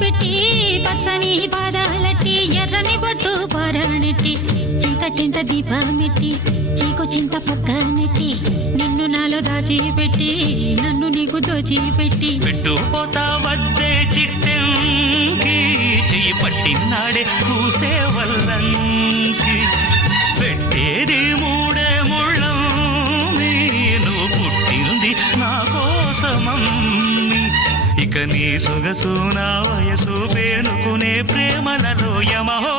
పెట్టి పచ్చని పాదాలట్టి ఎర్రని బొట్టు పారాణెట్టి చీకటింట దీపమెట్టి చీకు చింత పక్క నెట్టి నిన్ను నాలో దాచిపెట్టి నన్ను నీకు దోచిపెట్టి పెట్టుపోతా వద్దే చిట్టంకి చెయ్యి పట్టినాడే కూసే వల్లంకి పెట్టేది మూడే ముళ్ళం నువ్వు పుట్టింది నా కోసమమ్మి ఇక నీ సొగసు నా వయసు పేనుకునే ప్రేమలలో యమహో